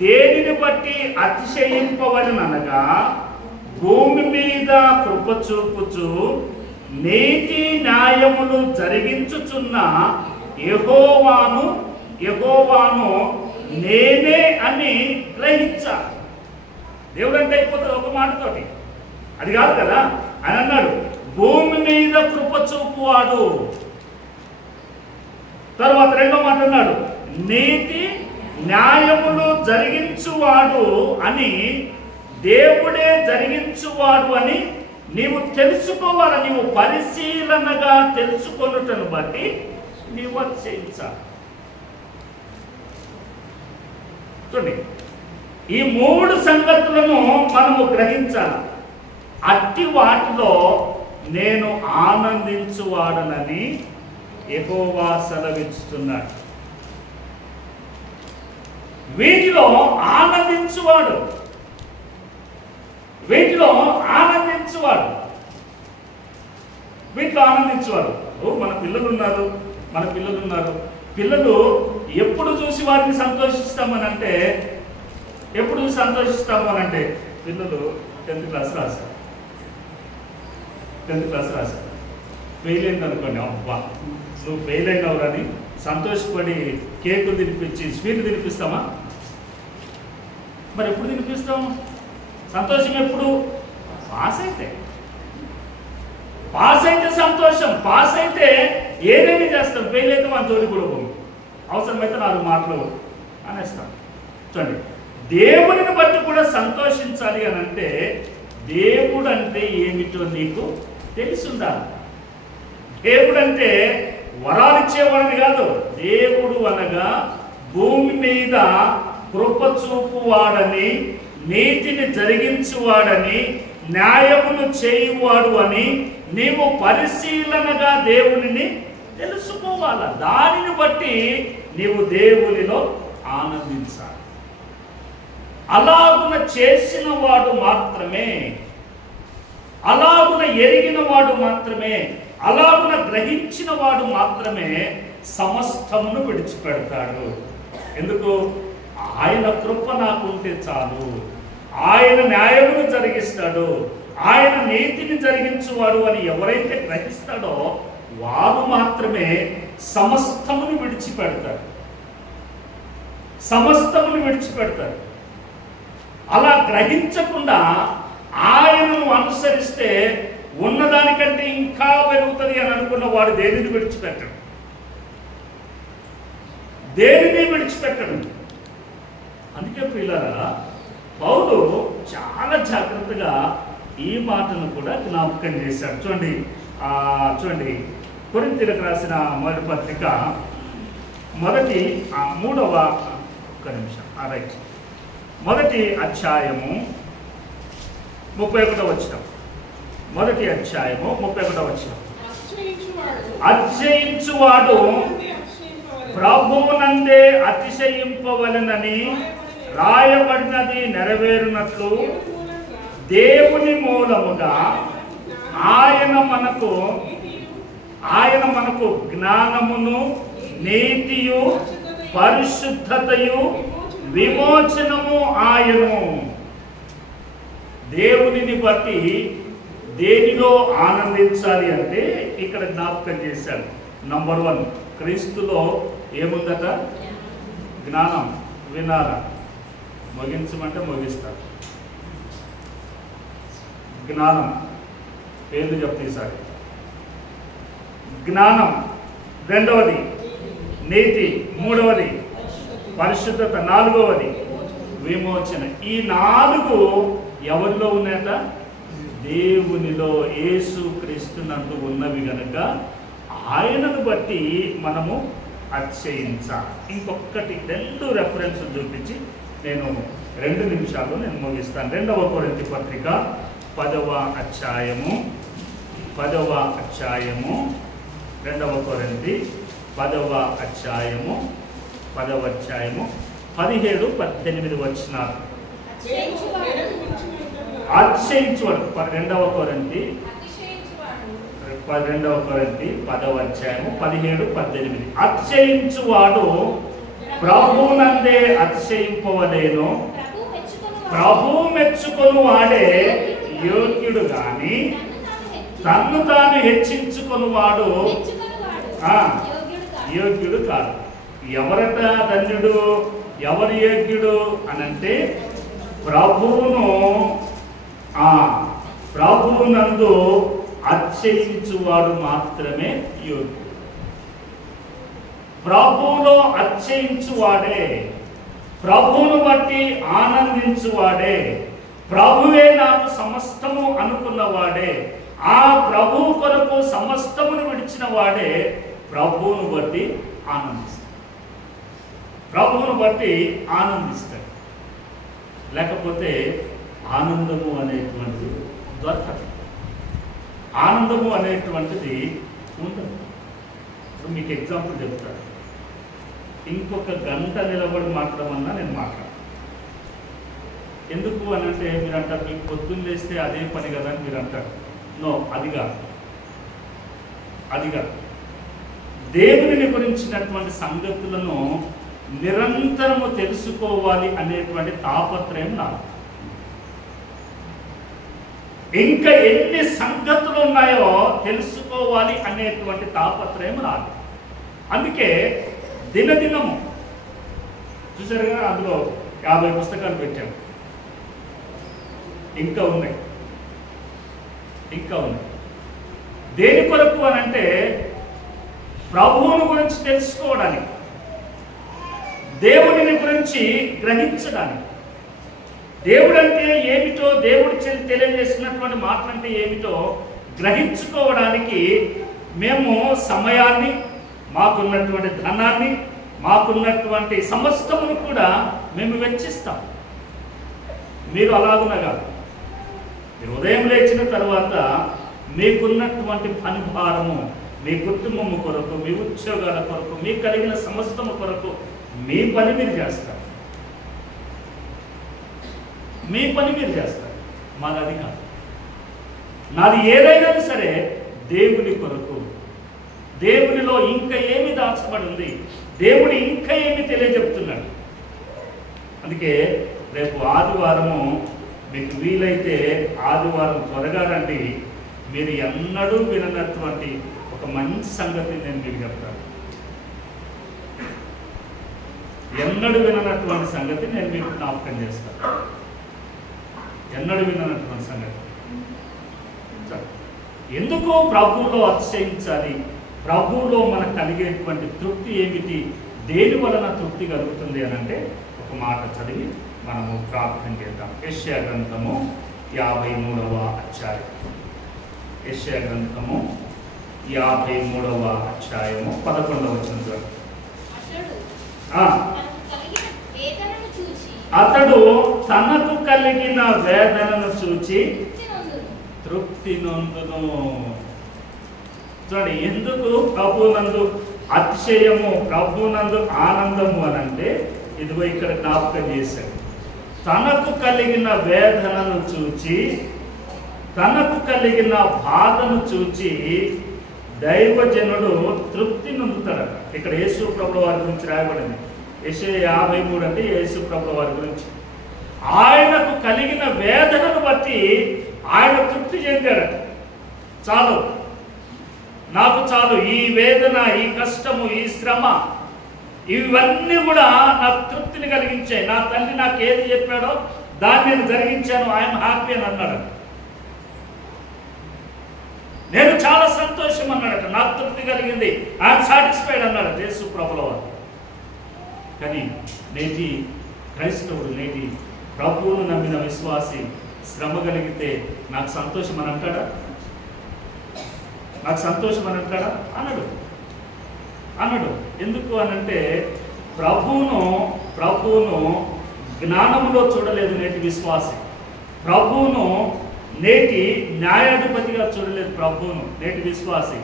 దేనిని బట్టి అతిశయింపవలనగా భూమి మీద కృప చూపుచు నీతి న్యాయములు జరిగించుచున్న యెహోవాను నేనే అని గ్రహించాలి. దేవుడు అంటే అయిపోతుంది ఒక మాటతోటి, అది కాదు కదా. అని అన్నాడు, భూమి మీద కృప చూపువాడు. తర్వాత రెండో మాట అన్నాడు, నీతి న్యాయములు జరిగించువాడు అని, దేవుడే జరిగించువాడు అని నీవు తెలుసుకోవాలి. నీవు పరిశీలనగా తెలుసుకొనుటను బట్టి నీవు అతిశయించాలి. చూడండి, ఈ మూడు సంగతులను మనము గ్రహించాలి. అట్టి వాటిలో నేను ఆనందించువాడనని యెహోవా సెలవిస్తున్నాడు. వీటిలో ఆనందించువాడు, వీటిలో ఆనందించువాడు. మన పిల్లలు ఉన్నారు. పిల్లలు ఎప్పుడు చూసి వారిని సంతోషిస్తామనంటే పిల్లలు 10th క్లాస్ రాశారు, ఫెయిల్ అయింది అనుకోండి, అబ్బా నువ్వు ఫెయిల్ అయినవరని సంతోషపడి కేకులు తినిపించి స్వీట్లు తినిపిస్తామా? మరి ఎప్పుడు తినిపిస్తాం? సంతోషం ఎప్పుడు? పాస్ అయితే సంతోషం, పాస్ అయితే ఏదైనా చేస్తాం, ఫెయిల్ అయితే మన జోలి కూడా పోము, అవసరమైతే 4 మాటలు అనేస్తాం. చూడండి, దేవుడిని బట్టి కూడా సంతోషించాలి అని అంటే దేవుడు అంటే ఏమిటో నీకు తెలిసి ఉండాలి. దేవుడు అంటే వరాలు ఇచ్చేవాడని కాదు, దేవుడు అనగా భూమి మీద కృప చూపువాడని, నీతిని జరిగించువాడని, న్యాయమును చేయువాడు అని నీవు పరిశీలనగా దేవునిని తెలుసుకోవాల. దానిని బట్టి నీవు దేవునిలో ఆనందించాలి. అలాగున చేసిన వాడు మాత్రమే, అలాగున ఎరిగిన వాడు మాత్రమే, అలాగున గ్రహించిన వాడు మాత్రమే సమస్తమును విడిచిపెడతాడు. ఎందుకు? ఆయన కృప నాకుంటే చాలు, ఆయన న్యాయమును జరిగిస్తాడు, ఆయన నీతిని జరిగించువాడు అని ఎవరైతే గ్రహిస్తాడో వారు మాత్రమే సమస్తమును విడిచిపెడతారు. అలా గ్రహించకుండా ఆయనను అనుసరిస్తే ఉన్నదానికంటే ఇంకా పెరుగుతుంది అని అనుకున్న వాడు దేనిని విడిచిపెట్టడు. అందుకే ప్రియులారా, పౌలు చాలా జాగ్రత్తగా ఈ మాటను కూడా జ్ఞాపకం చేశాడు. చూడండి కొరింథీయులకు రాసిన మొదటి పత్రిక మొదటి అధ్యాయము 31వ వచనం. అతిశయించువాడు ప్రభువునందే అతిశయింపవలెనని రాయబడినది నెరవేరునట్లు దేవుని మూలముగా ఆయన మనకు జ్ఞానమును, నీతియు, పరిశుద్ధతయు, విమోచనము ఆయను. దేవునిని బట్టి దేనిలో ఆనందించాలి అంటే ఇక్కడ జ్ఞాపకం చేశాడు. నంబర్ 1, క్రీస్తులో ఏముందట? జ్ఞానం. వినాలా? ముగించమంటే ముగిస్తారు. జ్ఞానం, పేర్లు చెప్తే ఈసారి. జ్ఞానం, రెండవది నీతి, మూడవది పరిశుద్ధత, నాలుగవది విమోచన. ఈ 4 ఎవరిలో ఉన్నాయట? దేవునిలో, యేసు క్రీస్తునందు ఉన్నవి గనుక ఆయనను బట్టి మనము అతిశయించాలి. ఇంకొకటి 2 రెఫరెన్స్ చూపించి నేను 2 నిమిషాల్లో నేను ముగిస్తాను. 2వ కొరింథీ పత్రిక 10వ అధ్యాయము 2వ కొరింథీ 10వ అధ్యాయము 17, 18 వచనాలు. అతిశయించువాడు 2వ కొరింథీ 10వ అధ్యాయము 17, 18. అతిశయించువాడు ప్రభునందే అతిశయింపవలేను. ప్రభు మెచ్చుకొని వాడే యోగ్యుడు గాని తన్ను తాను హెచ్చించుకొని వాడు యోగ్యుడు కాదు. ఎవరట ధన్యుడు, ఎవరు యోగ్యుడు అనంటే ప్రభువునందు అతిశయించువాడు మాత్రమే యోగ్యుడు. ప్రభువులో అతిశయించువాడే, ప్రభువును బట్టి ఆనందించువాడే, ప్రభువే నాకు సమస్తము అనుకున్నవాడే, ఆ ప్రభువు కొరకు సమస్తమును విడిచిన వాడే ప్రభువును బట్టి ఆనందిస్తాడు. ప్రభువును బట్టి ఆనందిస్తాడు. లేకపోతే ఆనందము అనేటువంటిది దొరకదు, ఆనందము అనేటువంటిది ఉండదు. ఇప్పుడు మీకు ఎగ్జాంపుల్ చెప్తాను. ఇంకొక గంట నిలబడి మాట్లాడమన్నా నేను మాట్లాడను. ఎందుకు అని అంటే మీరు అంటారు మీకు పొద్దున్న లేస్తే అదే పని కదా అని మీరు అంటారు. నో, అది కాదు. దేవుని గురించినటువంటి సంగతులను నిరంతరము తెలుసుకోవాలి అనేటువంటి తాపత్రయం నాకు. ఇంకా ఎన్ని సంగతులు ఉన్నాయో తెలుసుకోవాలి అనేటువంటి తాపత్రయం రాదు. అందుకే దినదినము చూసారు కదా, అందులో 50 పుస్తకాలు పెట్టాము. ఇంకా ఉన్నాయి. దేని కొరకు అని అంటే ప్రభువుని గురించి తెలుసుకోవడానికి, దేవుని గురించి గ్రహించడానికి, దేవుడు అంటే ఏమిటో, దేవుడు తెలియజేసినటువంటి మాటలంటే ఏమిటో గ్రహించుకోవడానికి మేము సమయాన్ని, మాకున్నటువంటి ధనాన్ని, మాకున్నటువంటి సమస్తమును కూడా మేము వెచ్చిస్తాం. మీరు అలాగునగా మీరు ఉదయం లేచిన తర్వాత మీకున్నటువంటి పని భారము, మీ కుటుంబము కొరకు, మీ ఉద్యోగాల కొరకు, మీకు కలిగిన సమస్తము కొరకు మీ పని మీరు చేస్తారు. మాది అది కాదు. నాది ఏదైనా సరే దేవుని కొరకు, దేవునిలో ఇంకా ఏమి దాచబడి ఉంది, దేవుడు ఇంకా ఏమి తెలియజెప్తున్నాడు. అందుకే రేపు ఆదివారము మీకు వీలైతే ఆదివారం త్వరగా రండి. మీరు ఎన్నడూ విననటువంటి ఒక మంచి సంగతి నేను మీకు చెప్తాను. ఎన్నడూ విననటువంటి సంగతి నేను మీకు జ్ఞాపకం చేస్తాను. ఎన్నడూ విననటువంటి సంగతి. ఎందుకో ప్రభువులో అతిశయించాలి. ప్రభువులో మనకు కలిగేటువంటి తృప్తి ఏమిటి, దేని వలన తృప్తి కలుగుతుంది అని అంటే ఒక మాట చదివి మనము ప్రార్థన చేద్దాం. యెషయా గ్రంథము 53వ అధ్యాయం. యెషయా గ్రంథము 53వ అధ్యాయము 11వ వచనం. అతడు తనకు కలిగిన వేదనను చూచి తృప్తి నొందును. చూడండి, ఎందుకు ప్రభునందు అతిశయము, ప్రభునందు ఆనందము అని అంటే ఇదిగో ఇక్కడ జ్ఞాపకం చేశాడు. తనకు కలిగిన వేదనను చూచి, తనకు కలిగిన బాధను చూచి దైవజనుడు తృప్తి నొందుతాడట. ఇక్కడ యేసు ప్రభుల వారి గురించి రాయబడింది. యెషయా 53 అంటే యేసు ప్రభుల వారి గురించి. ఆయనకు కలిగిన వేదనను బట్టి ఆయన తృప్తి చెందాడట. చాలు, నాకు చాలు, ఈ వేదన, ఈ కష్టము, ఈ శ్రమ, ఇవన్నీ కూడా నాకు తృప్తిని కలిగించాయి. నా తండ్రి నాకు ఏది చెప్పాడో దాన్ని నేను జరిగించాను, ఐఎమ్ హ్యాపీ అని అన్నాడు. నేను చాలా సంతోషం అన్నాడట, నాకు తృప్తి కలిగింది, ఐఎమ్ సాటిస్ఫైడ్ అన్నాడు యేసు ప్రభుల వారు. కానీ నేటి క్రైస్తవుడు, నేటి ప్రభువును నమ్మిన విశ్వాసి శ్రమ కలిగితే నాకు సంతోషం అని అంటాడా? నాకు సంతోషం అని అంటాడా? అనడు. ఎందుకు అనంటే ప్రభువును జ్ఞానంలో చూడలేదు నేటి విశ్వాసి. ప్రభువును నేటి న్యాయాధిపతిగా చూడలేదు ప్రభువును నేటి విశ్వాసి.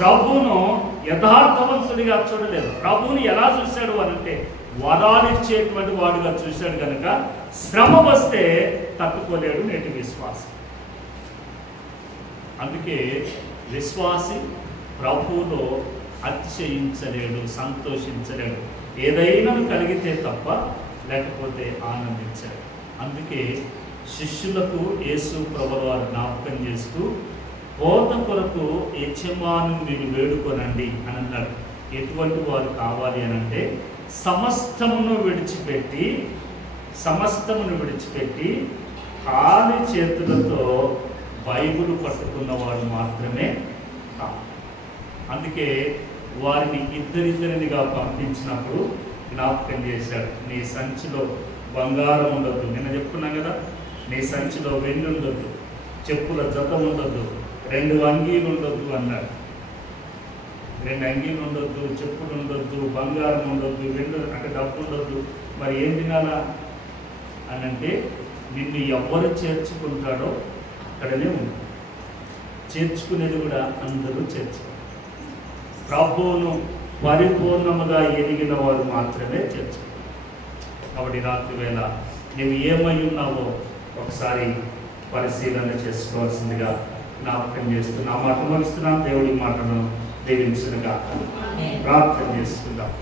ప్రభువును యథార్థవంతుడిగా చూడలేదు. ప్రభువుని ఎలా చూశాడు అనంటే వరాలిచ్చేటువంటి వాడుగా చూశాడు కనుక శ్రమ వస్తే తట్టుకోలేడు నేటి విశ్వాసి. అందుకే విశ్వాసి ప్రభువులో అతిశయించలేడు, సంతోషించలేడు. ఏదైనా కలిగితే తప్ప లేకపోతే ఆనందించాడు. అందుకే శిష్యులకు యేసు ప్రభుల వారు జ్ఞాపకం చేస్తూ కోత కొరకు యజమాను మీరు వేడుకొనండి అని అన్నాడు. ఎటువంటి వారు కావాలి అని అంటే సమస్తమును విడిచిపెట్టి ఖాళీ చేతులతో బైబిల్ పట్టుకున్నవాడు మాత్రమే కావాలి. అందుకే వారిని ఇద్దరిద్దరినిగా పంపించినప్పుడు జ్ఞాపకం చేశాడు, నీ సంచిలో బంగారం ఉండొద్దు, నిన్న చెప్పుకున్నాం కదా, నీ సంచిలో వెండి ఉండొద్దు, చెప్పుల జత ఉండొద్దు, 2 అంగీలు ఉండొద్దు అన్నాడు. 2 అంగీలు ఉండొద్దు, చెప్పులు ఉండొద్దు, బంగారం ఉండొద్దు, వెండి అంటే డబ్బు ఉండొద్దు. మరి ఏం తినాలా అని అంటే నిన్ను ఎవరు చేర్చుకుంటాడో అక్కడనే ఉంది. చేర్చుకునేది కూడా అందరూ చేర్చుకుంటారు. ప్రభువును పరిపూర్ణముగా ఎరిగిన వారు మాత్రమే చేర్చుకుంటారు. కాబట్టి రాత్రి వేళ నువ్వు ఏమై ఉన్నావో ఒకసారి పరిశీలన చేసుకోవాల్సిందిగా జ్ఞాపకం చేస్తూ నా మాట ముగిస్తున్నాం. దేవుడి మాటను దీవించునుగా. ప్రార్థన చేసుకుందాం,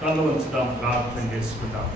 కళ్ళు ఉంచుదాం, ప్రార్థన చేసుకుందాం.